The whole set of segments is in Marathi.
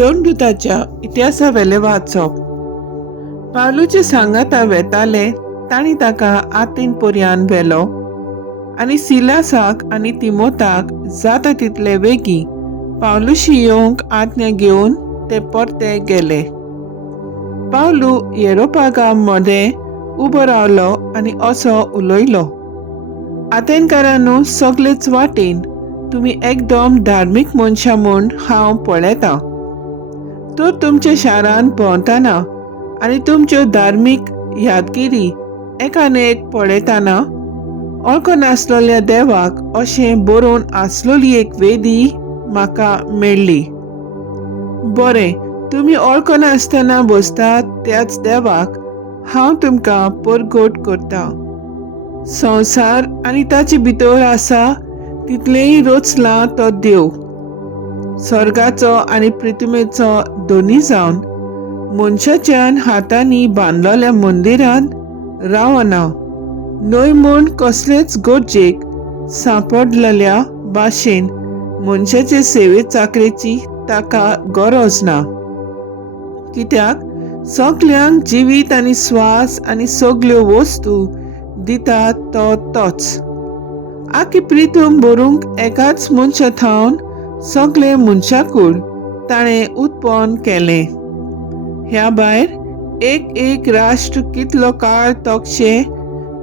गुंतवणुकीच्या इतिहासावेले वाचप. पावलूचे सांगाता वेताले ताणी ताका आतीन पर्यान व्हेलो आनी सिलासाक आनी तिमोथाक जाता तितले वेगी पावलुशी येवंक आज्ञा घेवन ते परते गेले. पावलू येरोपागा मध्ये उबो रावलो आनी असो उलयलो, आतेनकारांनो सगळेच वाटेन तुम्ही एकदम धार्मीक मनशां म्हूण हांव पळयतां. तर तुमच्या शारान भोंवतना आनी तुमच्यो धार्मीक यादगिरी एकान एक पळयतना वळखो नासलेल्या देवाक अशें बरोवन आसलेली एक वेदी म्हाका मेळ्ळी. बरें, तुमी वळखो नासतना बसतात त्याच देवाक हांव तुमकां परगट करतां. संवसार आनी ताचे भितर आसा तितलेय रचला तो देव. स्वर्गाचो आनी पृथ्वीचो दोनी जावन मनशाच्या हातांनी बांदलेल्या मंदिरांत रावना. न्हय म्हूण कसलेच गरजेक सांपडलेल्या भाशेन मनशाचे सेवे चाकरेची ताका गरज ना. कित्याक सगल्यांक जिवीत आनी स्वास आनी सगल्यो वस्तू दिता तो तोच. आखी पृथ्वी भरूंक एकाच मनशा थावन सगळे मनशाकूड ताणें उत्पन्न केलें. ह्या भायर एक एक राष्ट्र कितलो काळ तोगशे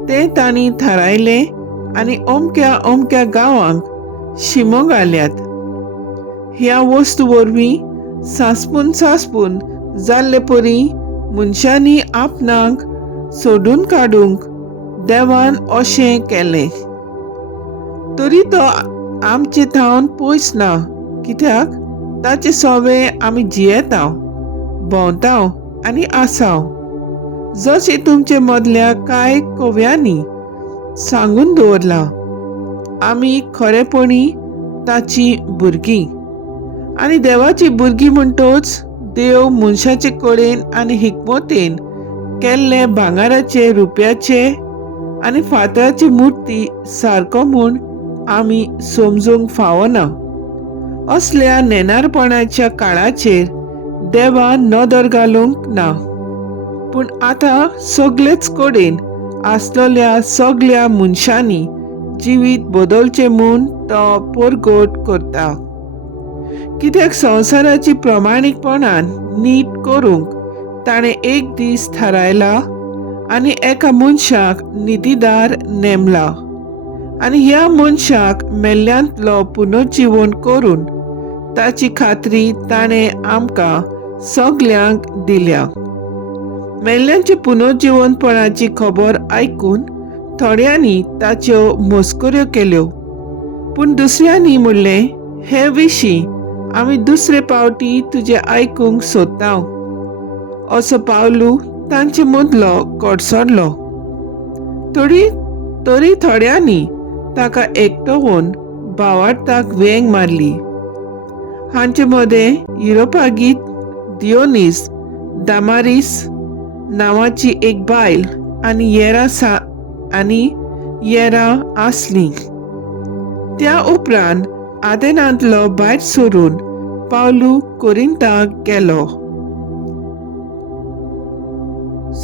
तें तांणी थारायलें आनी अमक्या अमक्या गांवांक शिमो घाल्यात. ह्या वस्तू वरवीं सांसपून जाल्ले परी मनशांनी आपणाक सोडून काडूंक देवान अशें केलें. तरी तो आमचे थावन पयस ना, कित्याक ताचे सोवे आमी जियेतांव, भोंवतांव आनी आसांव. जशें तुमचे मदल्या कांय कव्यांनी सांगून दवरलां, आमी खरेपणी ताची भुरगीं. आनी देवाची भुरगीं म्हणटोच देव मनशाचे कडेन आनी हिकमतेन केल्ले भांगाराचे, रुप्याचे आनी फातराची मुर्ती सारको म्हूण आमी समजूंक फावना. असल्या नेनारपणाच्या काळाचेर देवान नदर घालूंक ना. पूण आतां सगळेच कडेन आसलेल्या सगळ्या मनशांनी जिवीत बदलचें म्हूण तो परगट करता. कित्याक संवसाराची प्रमाणीकपणान नीट करूंक ताणें एक दीस थारायला आनी एका मनशाक निधीदार नेमला. आनी ह्या मनशाक मेल्ल्यांतलो पुनर्जीवन करून ताची खात्री ताणें आमकां सगल्यांक दिल्या. मेल्ल्यांचे पुनर्जीवनपणाची खबर आयकून थोड्यांनी ताच्यो मस्कऱ्यो केल्यो, पूण दुसऱ्यांनी म्हणलें, हे विशीं आमी दुसरे पावटी तुजें आयकूंक सोदतांव. असो पावलू तांचे मदलो कडसरलो. तरी थोड्यांनी ताका एकटोवन भावार्थाक वेंग मारली. हांचे मदें युरोपागीत दियोनीस दामारीस नांवाची एक बायल आनी येरा आसलीं. त्या उपरांत आदेनांतलो भायर सरून पावलू कोरिंथाक गेलो.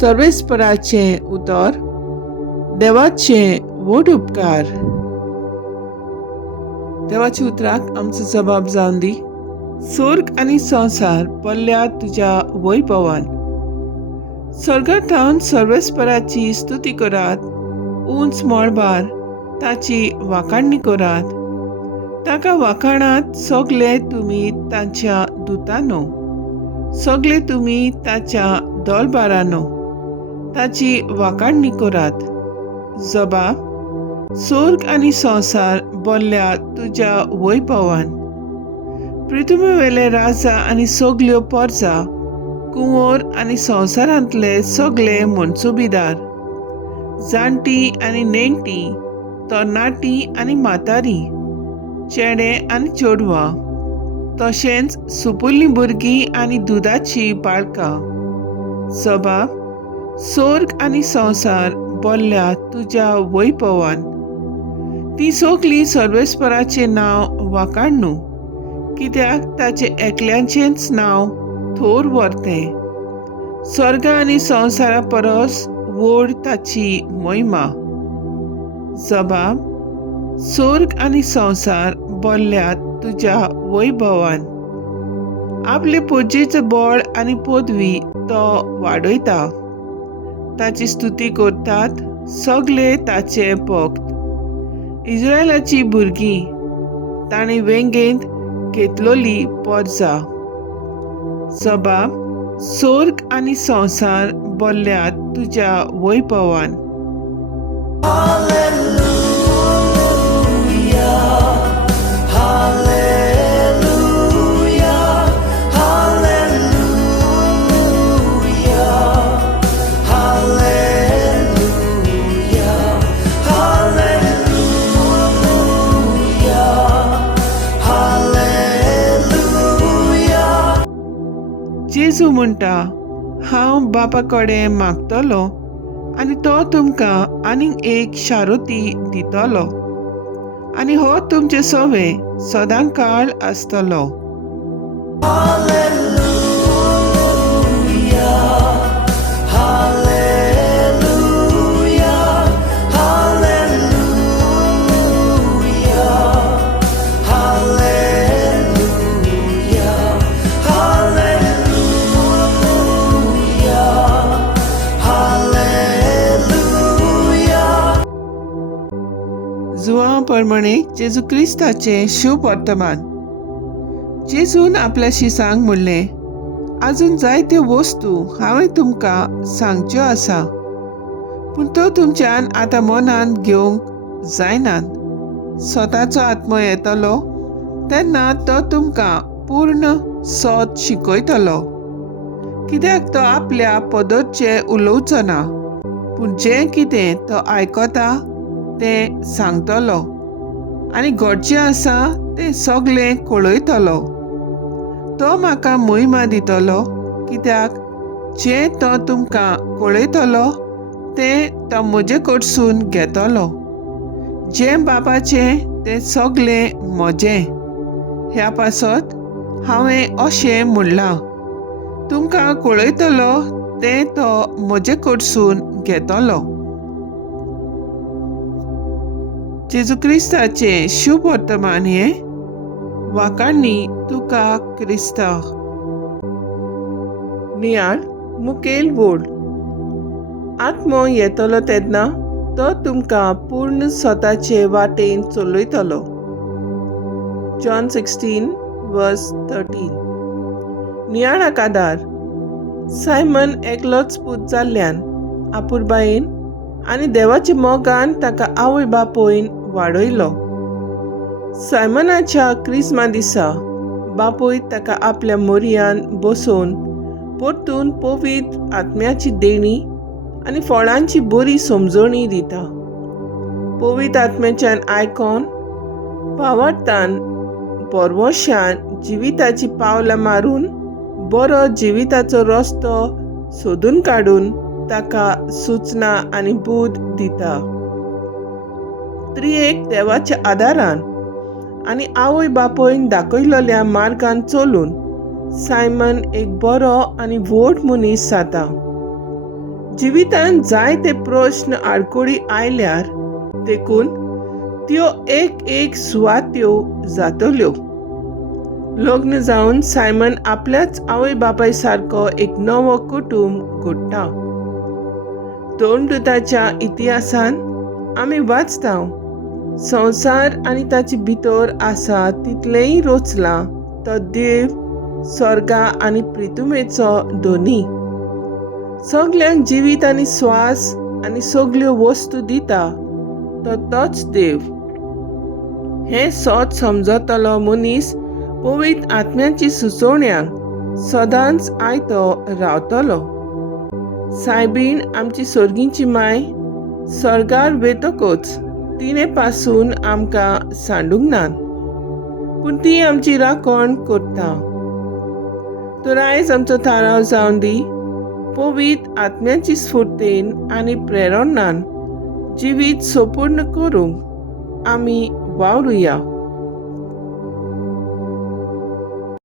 सर्वेस्पराचें उतर. देवाचे व्हड उपकार. देवाच्या उतराक आमचो जबाब जावन दी. स्वर्ग आनी संवसार पडल्या तुज्या वैभवान. स्वर्गांत थावन सर्वेस्पराची स्तुती करात. उंच मळबार ताची वाखाणणी करात. ताका वाखाणात सगळे तुमी तांच्या दुतांनो. सगळे तुमी ताच्या दळबारांनो ताची वाखाणणी करात. जबाब. स्वर्ग आनी संवसार भरल्या तुज्या वैभवान. पृथ्वीवेले राजा आनी सगल्यो परजा, कुंवर आनी संवसारांतले सगळे मनसुबीदार, जाणटी आनी नेणटी, तरणाटी आनी म्हातारी, चेडे आनी चेडवां, तशेंच सुपुल्लीं भुरगीं आनी दुदाची बाळकां. जबाब. स्वर्ग आनी संवसार भरल्या तुज्या वैभवान. ती सगळीं सर्वेस्पराचें नांव वाखाणू. कित्याक ताचे एकल्याचेंच नांव थोर व्हरतें. स्वर्ग आनी संवसारा परस व्हड ताची महिमा. जबाब: स्वर्ग आनी संवसार भरल्यात तुज्या वैभवान. आपले पोजेचें बळ आनी पदवी तो वाडयता. ताची स्तुती करतात सगळे ताचे भक्त. इस्रायलाची भुरगीं ताणें वेंगेंत घेतलोली परजा. जबाब: स्वर्ग आनी संवसार भरल्यात तुज्या वैभवान. जेजू म्हणटा, हांव बापा कडेन मागतलो आनी तो तुमकां आनीक एक शारोती दितलो आनी हो तुमचे सोवे सदां काळ आसतलो. जुवां प्रमाणे जेजू क्रिस्ताचें शुभ वर्तमान. जेजून आपल्या शिसांक म्हणलें, आजून जायत्यो वस्तू हांवें तुमकां सांगच्यो आसा, पूण तो तुमच्यान आतां मनांत घेवंक जायनात. स्वताचो आत्मो येतलो तेन्ना तो तुमकां पूर्ण सत शिकयतलो, कित्याक तो आपल्या पदरचें उलोवचो ना, पूण जें कितें तो आयकता तें सांगतलो आनी घडचें आसा तें सगळें कळयतलो. तो म्हाका महिमा दितलो, कित्याक जें तो तुमकां कळयतलो तें तो म्हजे कडसून घेतलो. जें बापाचें तें सगळें म्हजें. ह्या पासत हांवें अशें म्हणलां, तुमकां कळयतलो तें तो म्हजे कडसून घेतलो. जेजू क्रिस्ताचें शुभ वर्तमान हें. वाकाडणी तुका क्रिस्ता. नियाळ मुखेल व्हड. आत्मो येतलो तेन्ना तो तुमकां पूर्ण स्वताचे वाटेन चलयतलो. जॉन 16:13. नियाळाक आदार. सायमन एकलोच पूत जाल्ल्यान आपुरबायेन आनी देवाच्या मोगान ताका आवय बापोयन वाडयलो. सायमनाच्या क्रिस्मा दिसा बापूय ताका आपल्या मोरयान बसोवन परतून पवित्र आत्म्याची देणी आनी फळांची बरी समजणी दिता. पवित्र आत्म्याच्यान आयकोन भावार्थान परवशान जिविताची पावलां मारून बरो जिविताचो रस्तो सोदून काडून ताका सूचना आनी बोध दिता. त्रिएक देवाच्या आदारान आनी आवय बापोयन दाखयलेल्या मार्गान चलून सायमन एक बरो आनी व्हड मनीस जाता. जिवितांत जायते प्रश्न आडकोळी आयल्यार देखून त्यो एक सुवात्यो जातल्यो. लग्न जावन सायमन आपल्याच आवय बापाय सारको एक नवो कुटुंब घडटा. दोन दुताच्या इतिहासान आमी वाचतां, संवसार आनी ताचे भितर आसा तितलेंय रचलां तो देव स्वर्गा आनी पृथ्वीचो दोनी. सगल्यांक जिवीत आनी स्वास आनी सगल्यो वस्तू दिता तो तोच देव. हें सत समजतलो मनीस पवित्र आत्म्याची सुचोवण्यांक सदांच आयतो रावतलो. सायबीण आमची सर्गीची माय स्वर्गार वेतकच तिने पासून आमकां सांडूंक ना, पूण ती आमची राखण करता. तर आयज आमचो थाराव जावन दी. पवित्र आत्म्याची स्फूर्तेन आनी प्रेरणान जिवीत सोपूर्ण करूंक आमी वावरुया.